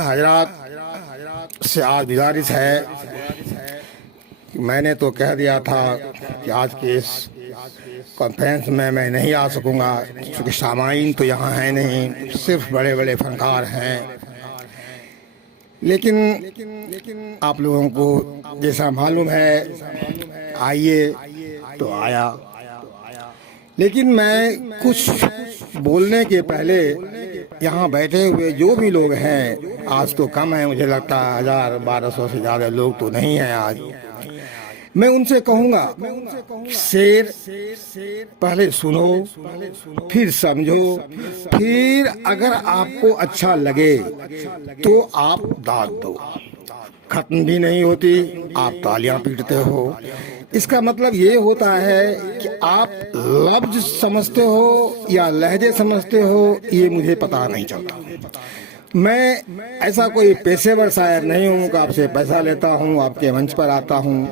हजरात से आज गुजारिश है कि मैंने तो कह दिया था कि आज के इस कॉन्फ्रेंस में मैं नहीं आ सकूंगा, क्योंकि सामाईन तो यहाँ है नहीं, सिर्फ बड़े बड़े फनकार हैं। लेकिन आप लोगों को जैसा मालूम है, आइए तो आया। लेकिन मैं कुछ बोलने के पहले यहाँ बैठे हुए जो भी लोग हैं, आज तो कम है, मुझे लगता है 1000-1200 से ज़्यादा लोग तो नहीं हैं आज, मैं उनसे कहूँगा शेर पहले सुनो, फिर समझो, फिर अगर आपको अच्छा लगे तो आप दाद दो। खत्म भी नहीं होती, आप तालियां पीटते हो। इसका मतलब ये होता है कि आप लफ्ज समझते हो या लहजे समझते हो, ये मुझे पता नहीं चलता। मैं ऐसा कोई पेशेवर शायर नहीं हूँ कि आपसे पैसा लेता हूँ, आपके मंच पर आता हूँ।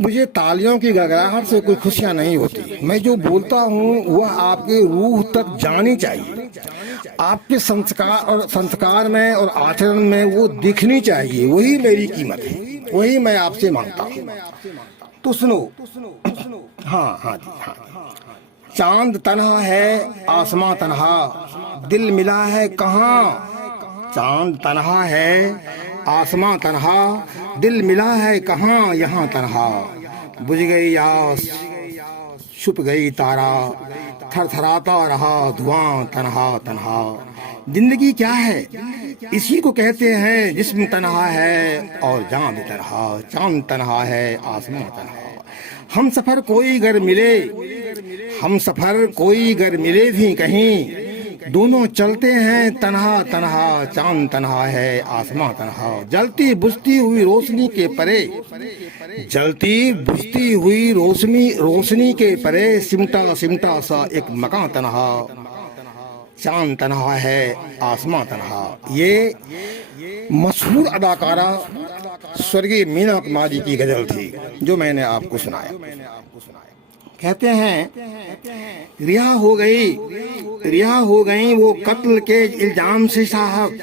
मुझे तालियों की गड़गड़ाहट से कोई खुशियाँ नहीं होती। मैं जो बोलता हूँ वह आपके रूह तक जानी चाहिए, आपके संस्कार में और आचरण में वो दिखनी चाहिए। वही मेरी कीमत है, वही मैं आपसे मांगता हूँ। तो सुनो, हाँ जी, हाँ। चांद तन्हा है, आसमां तन्हा, दिल मिला है कहाँ। चांद तन्हा है, आसमां तन्हा, दिल मिला है कहाँ, यहाँ तन्हा। बुझ गई आस, छुप गई तारा, थरथराता रहा धुआं तन्हा तन्हा। जिंदगी क्या है, इसी को कहते हैं जिस्म तन्हा है और जान भी तन्हा। चांद तन्हा है, आसमां तन्हा। हम सफर कोई गर मिले, हम सफर कोई गर मिले भी कहीं, दोनों चलते हैं तन्हा तन्हा। चांद तन्हा है, आसमां तन्हा। जलती बुझती हुई रोशनी के परे, जलती बुझती हुई रोशनी के परे, सिमटा सिमटा सा एक मकान तन्हा। चांद तन्हा है, आसमां तन्हा। ये मशहूर अदाकारा स्वर्गीय मीना कुमारी की गजल थी, जो मैंने आपको सुनाया। कहते हैं रिहा हो गई वो कत्ल के इल्जाम से साहब,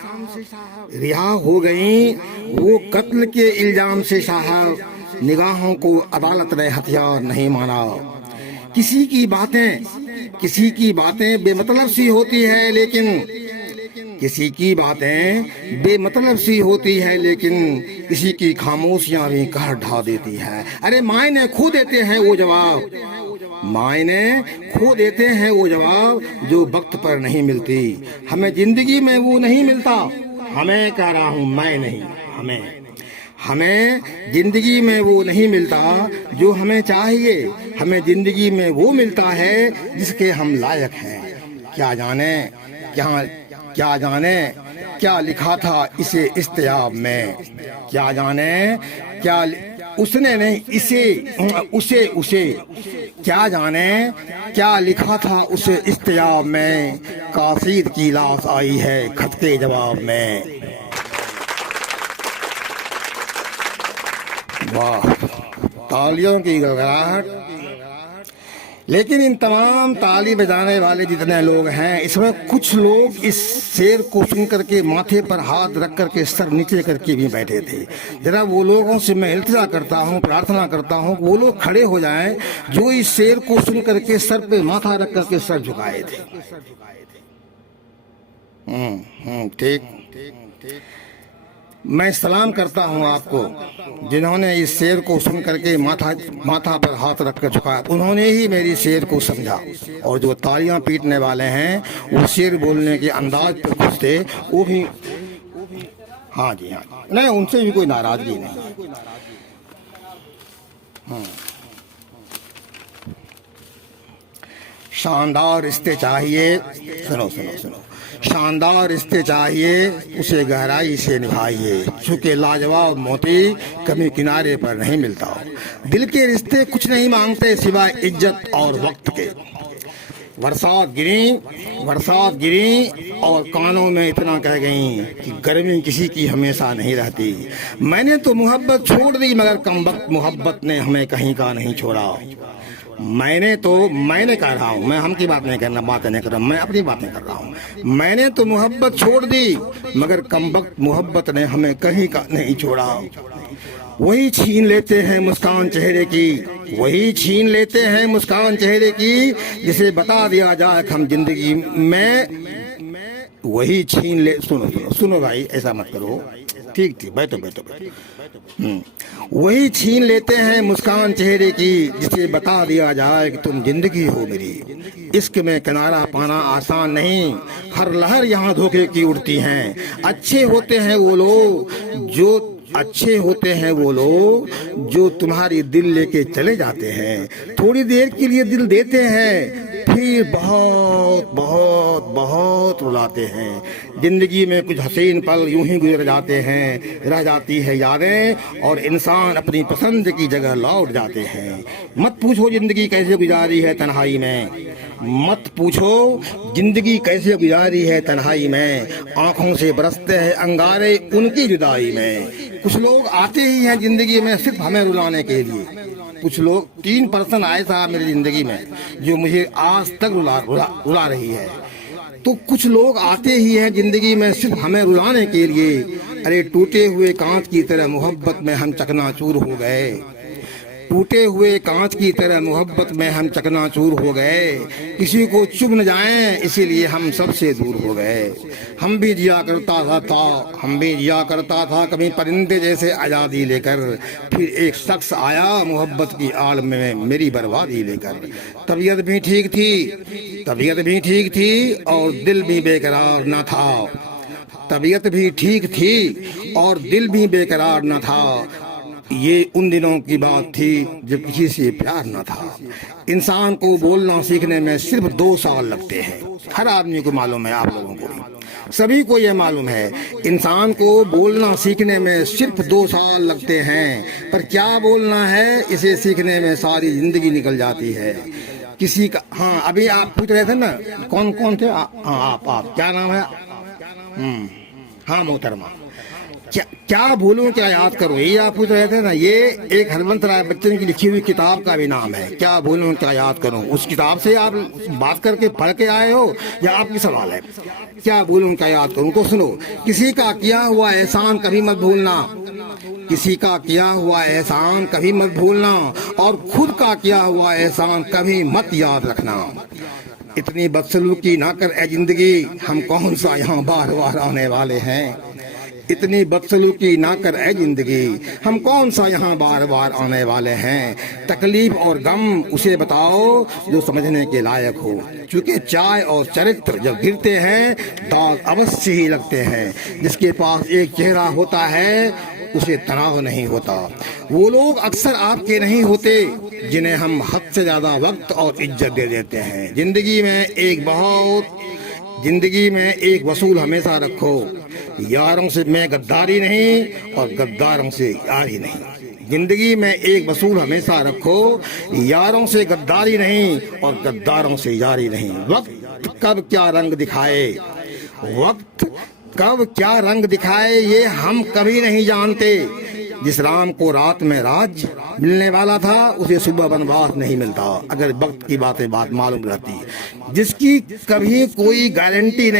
रिहा हो गई वो कत्ल के इल्जाम से साहब। निगाहों को अदालत ने हथियार नहीं माना। किसी की बातें बेमतलब सी होती है, लेकिन किसी की बातें बेमतलब सी होती है, लेकिन किसी की खामोशियां भी कहर ढा देती है। अरे मायने खो देते हैं वो जवाब, मायने खो देते हैं वो जवाब, जो वक्त पर नहीं मिलती। हमें जिंदगी में वो नहीं मिलता, हमें कह रहा हूँ मैं नहीं, हमें जिंदगी में वो नहीं मिलता जो हमें चाहिए। हमें जिंदगी में वो मिलता है जिसके हम लायक हैं। क्या जाने क्या लिखा था इसे इस्तेयाब में, क्या जाने क्या उसने नहीं इसे उसे क्या जाने क्या लिखा था उसे इस्तेयाब में। कासिद की लाश आई है खत के जवाब में। वाह, तालियों की गड़गड़ाहट। लेकिन इन तमाम ताली बजाने वाले जितने लोग हैं, इसमें कुछ लोग इस शेर को सुन करके माथे पर हाथ रख करके सर नीचे करके भी बैठे थे। जरा वो लोगों से मैं इल्तिजा करता हूँ, प्रार्थना करता हूँ, वो लोग खड़े हो जाएं जो इस शेर को सुन करके सर पे माथा रख करके सर झुकाए थे। ठीक। मैं सलाम करता हूं आपको, जिन्होंने इस शेर को सुन करके माथा पर हाथ रखकर झुकाया। उन्होंने ही मेरी शेर को समझा। और जो तालियां पीटने वाले हैं, वो शेर बोलने के अंदाज पर खुश थे, वो भी हाँ जी, नहीं, उनसे भी कोई नाराजगी नहीं। शानदार रिश्ते चाहिए, सुनो, शानदार रिश्ते चाहिए, उसे गहराई से निभाइए, चूँकि लाजवाब मोती कभी किनारे पर नहीं मिलता। दिल के रिश्ते कुछ नहीं मांगते सिवाय इज्जत और वक्त के। बरसात गिरी और कानों में इतना कह गई कि गर्मी किसी की हमेशा नहीं रहती। मैंने तो मोहब्बत छोड़ दी, मगर कम वक्त मोहब्बत ने हमें कहीं का नहीं छोड़ा। मैंने कह रहा हूँ, मैं हम की बात नहीं करना, बात नहीं कर रहा, मैं अपनी बातें कर रहा हूँ। मैंने तो मोहब्बत छोड़ दी, मगर कमबख्त मोहब्बत ने हमें कहीं का नहीं छोड़ा। वही छीन लेते हैं मुस्कान चेहरे की, वही छीन लेते हैं मुस्कान चेहरे की, जिसे बता दिया जाए हम जिंदगी में वही छीन ले। सुनो सुनो सुनो भाई, ऐसा मत करो, ठीक ठीक, बैठो बैठो बैठो। वही छीन लेते हैं मुस्कान चेहरे की, जिसे बता दिया जाए कि तुम जिंदगी हो मेरी। इश्क में किनारा पाना आसान नहीं, हर लहर यहाँ धोखे की उड़ती हैं। अच्छे होते हैं वो लोग जो तुम्हारी दिल लेके चले जाते हैं। थोड़ी देर के लिए दिल देते हैं, फिर बहुत बहुत बहुत रुलाते हैं। जिंदगी में कुछ हसीन पल यूं ही गुजर जाते हैं, रह जाती है यादें और इंसान अपनी पसंद की जगह लौट जाते हैं। मत पूछो जिंदगी कैसे गुजारी है तन्हाई में, मत पूछो जिंदगी कैसे गुजारी है तन्हाई में। आंखों से बरसते हैं अंगारे उनकी जुदाई में। कुछ लोग आते ही हैं जिंदगी में सिर्फ हमें रुलाने के लिए। कुछ लोग 3 पर्सन आए साहब मेरी जिंदगी में जो मुझे आज तक रुला रही है। तो कुछ लोग आते ही हैं जिंदगी में सिर्फ हमें रुलाने के लिए। अरे टूटे हुए कांच की तरह मोहब्बत में हम चकनाचूर हो गए, टूटे हुए कांच की तरह मोहब्बत में हम चकनाचूर हो गए। किसी को चुभ न जाएं इसीलिए हम सबसे दूर हो गए। हम भी जिया करता था कभी परिंदे जैसे आज़ादी लेकर, फिर एक शख्स आया मोहब्बत की आड़ में मेरी बर्बादी लेकर। तबीयत भी ठीक थी और दिल भी बेकरार न था, तबीयत भी ठीक थी और दिल भी बेकरार न था। ये उन दिनों की बात थी जब किसी से प्यार न था। इंसान को बोलना सीखने में सिर्फ 2 साल लगते हैं। हर आदमी को मालूम है, आप लोगों को भी, सभी को ये मालूम है। इंसान को बोलना सीखने में सिर्फ 2 साल लगते हैं, पर क्या बोलना है इसे सीखने में सारी जिंदगी निकल जाती है। किसी का, हाँ अभी आप पूछ रहे थे ना कौन कौन थे, आप क्या नाम है? हाँ मोहतरमा, क्या भूलूं क्या याद करूं, ये आप पूछ रहे थे ना। ये एक हरवंत राय बच्चन की लिखी हुई किताब का भी नाम है, क्या भूलूं क्या याद करूं। उस किताब से आप बात करके पढ़ के आए हो या आपकी सवाल है? क्या भूलूं क्या याद करूं। तो सुनो, किसी का किया हुआ एहसान कभी मत भूलना, किसी का किया हुआ एहसान कभी मत भूलना, और खुद का किया हुआ एहसान कभी मत याद रखना। इतनी बदसलूकी ना कर ए जिंदगी, हम कौन सा यहाँ बार बार आने वाले हैं। इतनी बदसलूकी ना कर ए जिंदगी, हम कौन सा यहाँ बार बार आने वाले हैं। तकलीफ और गम उसे बताओ जो समझने के लायक हो, क्योंकि चाय और चरित्र जब गिरते हैं दाग अवश्य ही लगते हैं। जिसके पास एक चेहरा होता है उसे तनाव नहीं होता। वो लोग अक्सर आपके नहीं होते जिन्हें हम हद से ज्यादा वक्त और इज्जत दे देते हैं। जिंदगी में एक वसूल हमेशा रखो, यारों से मैं गद्दारी नहीं और गद्दारों से यारी नहीं। जिंदगी में एक वसूल हमेशा रखो, यारों से गद्दारी नहीं और गद्दारों से यारी नहीं। वक्त कब क्या रंग दिखाए ये हम कभी नहीं जानते। जिस राम को रात में राज मिलने वाला था उसे सुबह वनवास नहीं मिलता, अगर वक्त की बात मालूम रहती। जिसकी कभी कोई गारंटी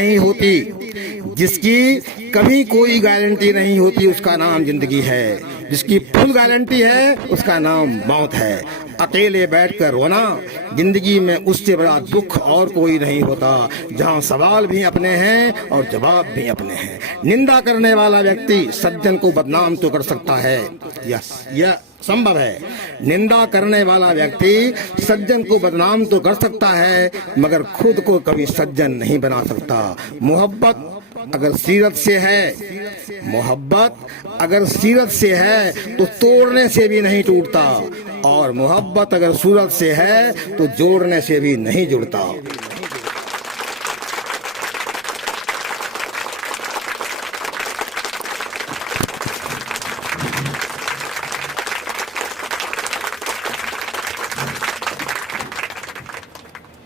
नहीं होती उसका नाम जिंदगी है। जिसकी फुल गारंटी है उसका नाम मौत है। अकेले बैठकर रोना जिंदगी में उससे बड़ा दुख और कोई नहीं होता, जहाँ सवाल भी अपने हैं और जवाब भी अपने हैं। निंदा करने वाला व्यक्ति सज्जन को बदनाम तो कर सकता है, यह संभव है। निंदा करने वाला व्यक्ति सज्जन को बदनाम तो कर सकता है, मगर खुद को कभी सज्जन नहीं बना सकता। मोहब्बत अगर सीरत से है तो तोड़ने से भी नहीं टूटता, और मोहब्बत अगर सूरत से है तो जोड़ने से भी नहीं जुड़ता।